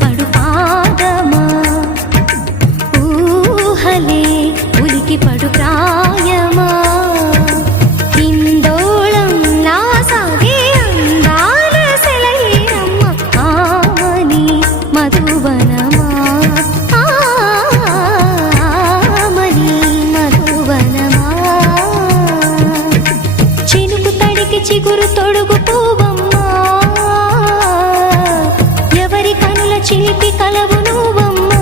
పడు పాదమా ఊహలే ఉలికి పడు ప్రాయమా ఇందోళం నా సాగే అందాల సెలయేరమ్మ ఆమని మధువనమా ఆమని మధువనమా చినుకు తడికి చిగురు తొడుగు పూవమ్మా ఎవరి కనుల చిలిపి కలవు నువ్వమ్మా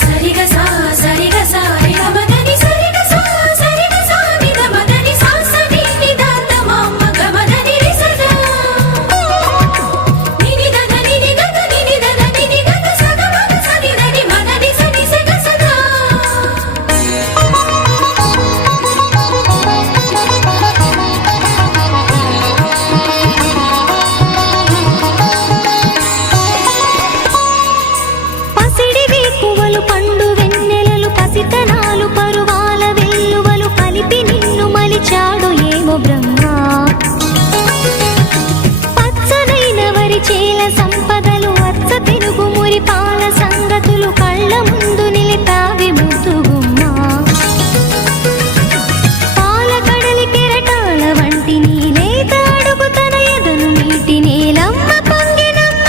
సరిగా సా సరిగా సా నిదమదని సరిగా సా సరిగా సా నిదమదని సా సని నిదాత మామ గమదని రిసదా నినిదద నినిగద నినిదద నినిగద సగ మగ సనిదని మదని సని సగ సదా పసిడి వేకువలు పండు వెన్నెలలు పసితనాలు పరువాల వెల్లువలు కలిపి నిన్ను మలిచాడు ఏమో బ్రహ్మ పచ్చనైన వరి చేల సంపదలు అచ్చ తెలుగు మురి పాల సంగతులు కళ్ళ ముందు నిలితావి ముద్దుగుమ్మ పాల కడలి కెరటాల వంటి నీ లేత అడుగు తన ఎదను నీటి నీలమ్మ పొంగినమ్మ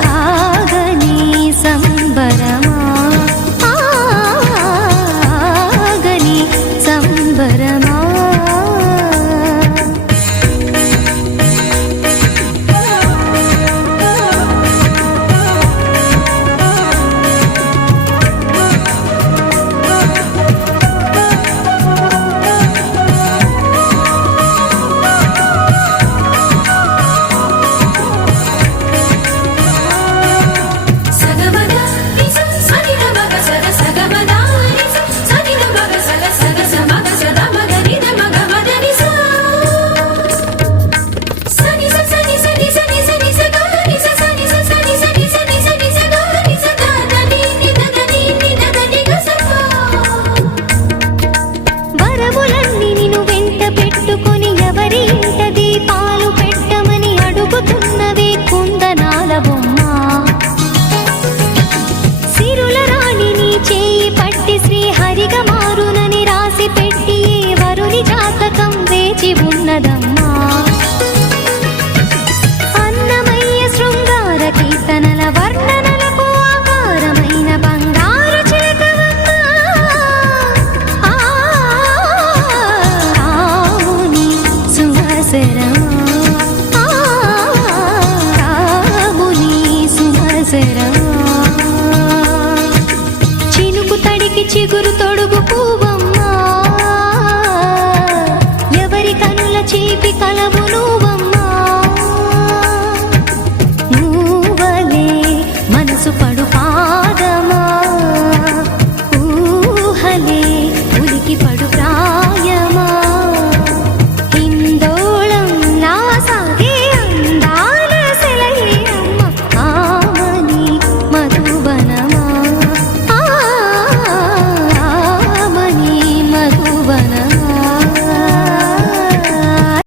ఆగని సంబరమా ఆగని సంబరమా సగమద నిస సనిద మగ సగ సగమద నిస సనిద మగ సగ సగ సమగ సద మగ నిద మగ మద నిస సని స సని సని సని సని స గ నిస సని స సని సని సని సని స గ నిస ద ద ని ని ద ద ని ని ద ద ని గ స ప వరములన్నీ నిన్ను వెంట పెట్టుకొని ఎవరి ఇంట దీపాలు పెట్టమని అడుగుతున్నవే కుందనాల బొమ్మ సిరుల రాణి నీ చేయి పట్టి శ్రీహరిగా మారునని రాసి పెట్టి ఏ వరుని జాతకం వేచి ఉన్నదమ్మా అన్నమయ్య శృంగార కీర్తనల వర్ణనలకు ఆకారమైన బంగారు చిలకవమ్మ రాముని సుమసరమా రాముని సుమసరమా చినుకు తడికి చిగురు తొడుగు పువ్వు